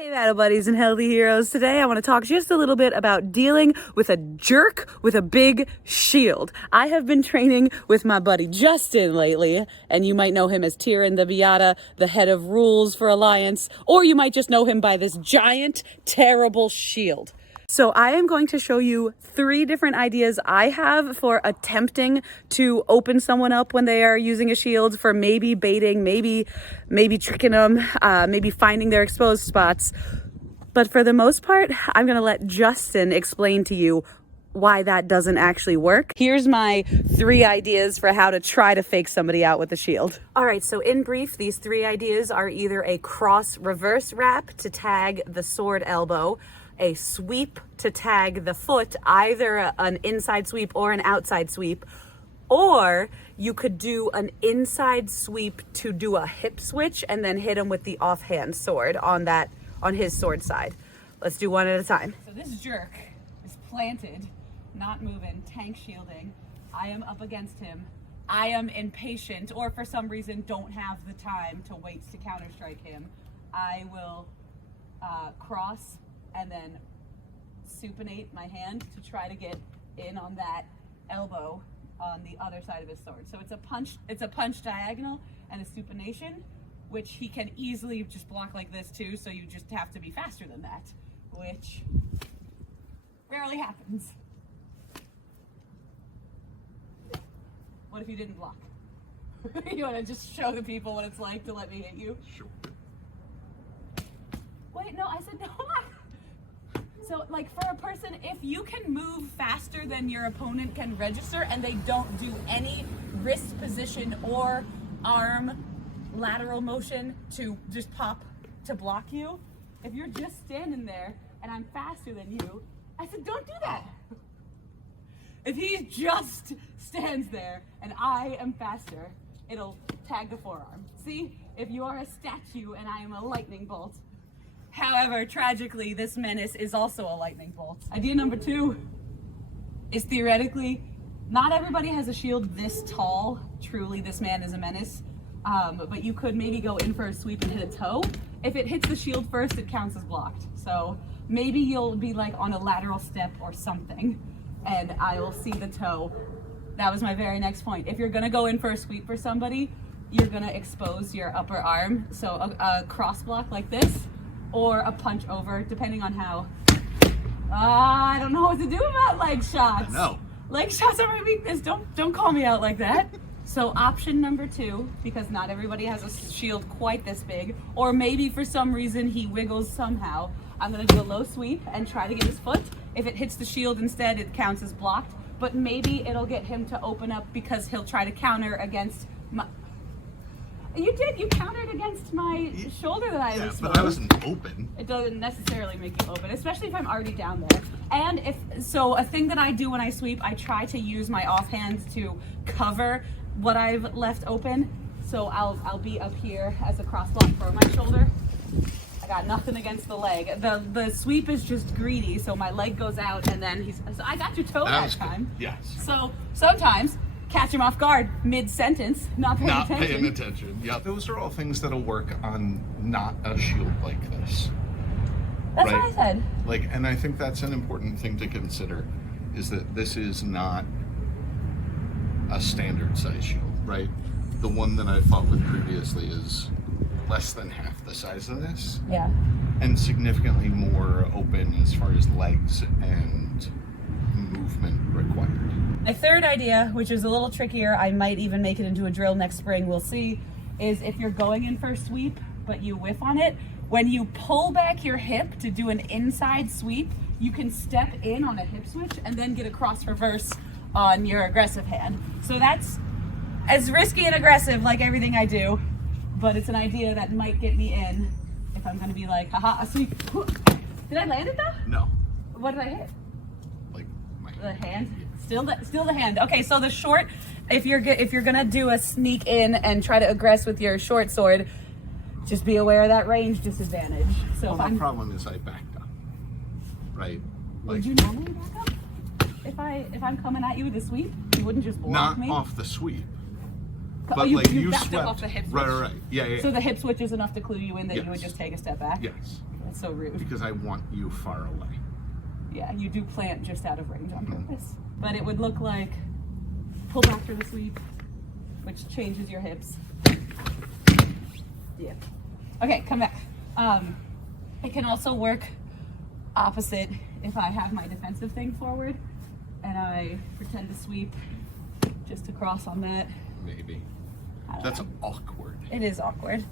Hey battle buddies and healthy heroes. Today I want to talk just a little bit about dealing with a jerk with a big shield. I have been training with my buddy Justin lately, and you might know him as Tyrion the Beata, the head of rules for Alliance, or you might just know him by this giant, terrible shield. So I am going to show you 3 different ideas I have for attempting to open someone up when they are using a shield, for maybe baiting, maybe tricking them, maybe finding their exposed spots. But for the most part, I'm gonna let Justin explain to you why that doesn't actually work. Here's my 3 ideas for how to try to fake somebody out with a shield. All right, so in brief, these 3 ideas are either a cross reverse wrap to tag the sword elbow, a sweep to tag the foot, either an inside sweep or an outside sweep, or you could do an inside sweep to do a hip switch and then hit him with the offhand sword on his sword side. Let's do one at a time. So this jerk is planted, not moving, tank shielding. I am up against him. I am impatient, or for some reason don't have the time to wait to counter-strike him. I will cross and then supinate my hand to try to get in on that elbow on the other side of his sword. So it's a punch diagonal and a supination, which he can easily just block like this too, so you just have to be faster than that, which rarely happens. What if you didn't block? You want to just show the people what it's like to let me hit you? Sure. Wait, no, I said no. So, like, for a person, if you can move faster than your opponent can register and they don't do any wrist position or arm lateral motion to just pop to block you, if you're just standing there and I'm faster than you, I said, don't do that. If he just stands there and I am faster, it'll tag the forearm. See, if you are a statue and I am a lightning bolt. However, tragically, this menace is also a lightning bolt. Idea number 2 is theoretically, not everybody has a shield this tall. Truly, this man is a menace. But you could maybe go in for a sweep and hit a toe. If it hits the shield first, it counts as blocked. So maybe you'll be like on a lateral step or something, and I will see the toe. That was my very next point. If you're gonna go in for a sweep for somebody, you're gonna expose your upper arm. So a cross block like this, or a punch over, depending on how. I don't know what to do about leg shots. No. Leg shots are my weakness. Don't call me out like that. So option number 2, because not everybody has a shield quite this big, or maybe for some reason he wiggles somehow, I'm gonna do a low sweep and try to get his foot. If it hits the shield instead, it counts as blocked, but maybe it'll get him to open up because he'll try to counter against my... You countered against my shoulder that I was exposed. But I wasn't open. It doesn't necessarily make you open, especially if I'm already down there. And a thing that I do when I sweep, I try to use my offhand to cover what I've left open. So I'll be up here as a cross block for my shoulder. I got nothing against the leg. The sweep is just greedy, so my leg goes out and then so I got your toe that time. Yes. So sometimes catch him off guard mid-sentence, not paying attention. Yeah, those are all things that'll work on not a shield like this. That's right? what I said. And I think that's an important thing to consider, is that this is not a standard size shield, right? The one that I fought with previously is less than half the size of this. Yeah. And significantly more open as far as legs and movement required. My third idea, which is a little trickier, I might even make it into a drill next spring, we'll see, is if you're going in for a sweep, but you whiff on it, when you pull back your hip to do an inside sweep, you can step in on a hip switch and then get a cross reverse on your aggressive hand. So that's as risky and aggressive like everything I do, but it's an idea that might get me in if I'm gonna be like, haha, a sweep. Did I land it though? No. What did I hit? Like my The hand? Still the hand. Okay, so the short, if you're gonna do a sneak in and try to aggress with your short sword, just be aware of that range disadvantage. So the problem is I backed up, right? Would you normally back up? If I'm coming at you with a sweep, you wouldn't just block me? Not off the sweep. But you backed swept up off the hip switch. Right. Yeah. So the hip switch is enough to clue you in that Yes. you would just take a step back? Yes. That's so rude. Because I want you far away. Yeah, you do plant just out of range on purpose. But it would look like pull back for the sweep, which changes your hips. Yeah. Okay, come back. It can also work opposite if I have my defensive thing forward and I pretend to sweep just to cross on that. Maybe. That's awkward. It is awkward.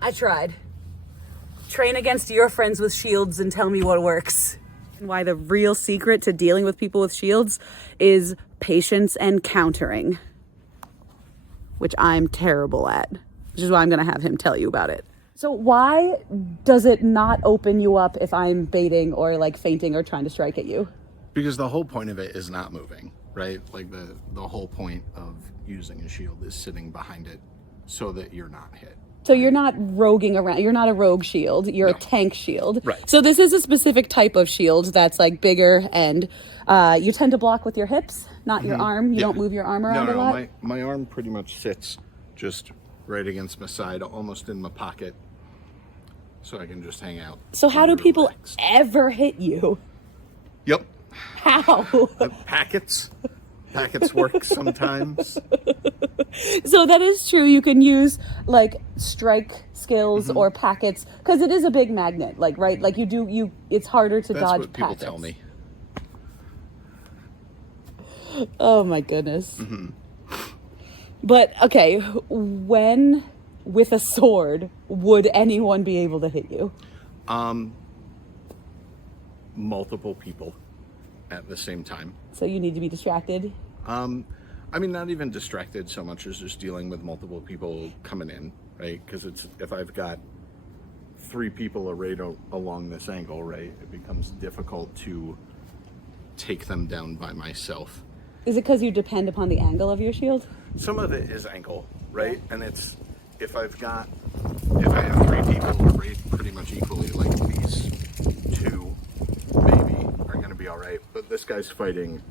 I tried. Train against your friends with shields and tell me what works. And why the real secret to dealing with people with shields is patience and countering, which I'm terrible at, which is why I'm gonna have him tell you about it. So why does it not open you up if I'm baiting or like feinting or trying to strike at you? Because the whole point of it is not moving, right? Like the whole point of using a shield is sitting behind it so that you're not hit. So you're not roguing around. You're not a rogue shield. You're a tank shield. Right. So this is a specific type of shield that's like bigger, and you tend to block with your hips, not your arm. You don't move your arm around a lot. No. My arm pretty much sits just right against my side, almost in my pocket, so I can just hang out. So how do people legs. ever hit you? Yep. How? Packets. Packets work sometimes. So that is true. You can use like strike skills or packets because it is a big magnet. Like, right? Like it's harder to That's dodge what people packets. tell me. Oh my goodness. But okay, when with a sword would anyone be able to hit you? Multiple people at the same time. So you need to be distracted. I mean, not even distracted so much as just dealing with multiple people coming in, right? Because if I've got 3 people arrayed along this angle, right, it becomes difficult to take them down by myself. Is it because you depend upon the angle of your shield? Some of it is angle, right? And it's if I have 3 people arrayed pretty much equally, like these 2 maybe are going to be all right, but this guy's fighting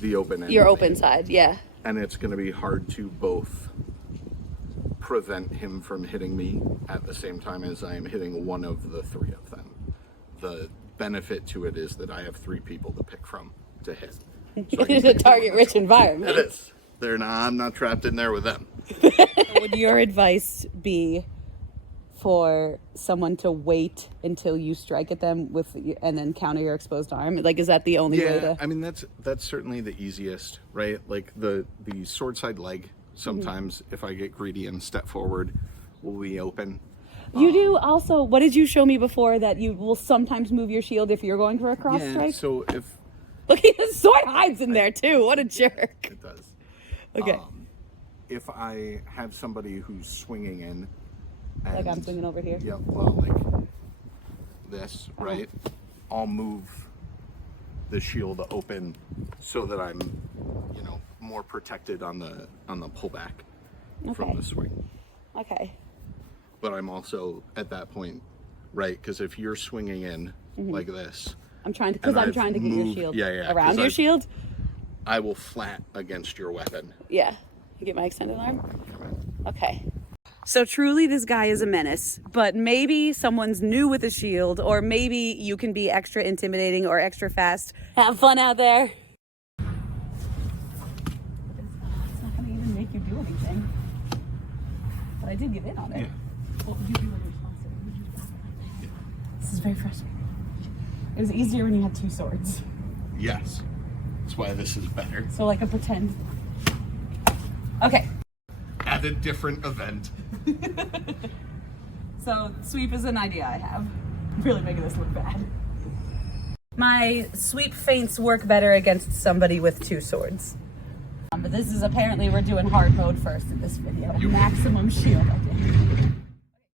the open end. Your open side, yeah. And it's going to be hard to both prevent him from hitting me at the same time as I am hitting one of the 3 of them. The benefit to it is that I have 3 people to pick from to hit. So It is a target-rich environment. It is. I'm not trapped in there with them. Would your advice be for someone to wait until you strike at them and then counter your exposed arm? Like, is that the only way to? I mean, that's certainly the easiest, right? Like the sword side leg, sometimes if I get greedy and step forward, will be open. You do also, what did you show me before, that you will sometimes move your shield if you're going for a cross strike? So Look, his sword hides in there too. What a jerk. It does. Okay. If I have somebody who's swinging in, Like I'm swinging over here? Yep, well, like this, right? I'll move the shield open so that I'm, more protected on the pullback from the swing. Okay. But I'm also at that point, right? Because if you're swinging in like this, I'm trying to get your shield around your shield. I will flat against your weapon. Yeah. You get my extended arm? Okay. So truly this guy is a menace, but maybe someone's new with a shield, or maybe you can be extra intimidating or extra fast. Have fun out there. It's not gonna even make you do anything. But I did get in on it. Yeah. What would you do in response to it? This is very frustrating. It was easier when you had 2 swords. Yes. That's why this is better. So like a pretend. Okay. At a different event. So sweep is an idea I have. I'm really making this look bad. My sweep feints work better against somebody with 2 swords. But this is apparently, we're doing hard mode first in this video. Maximum shield.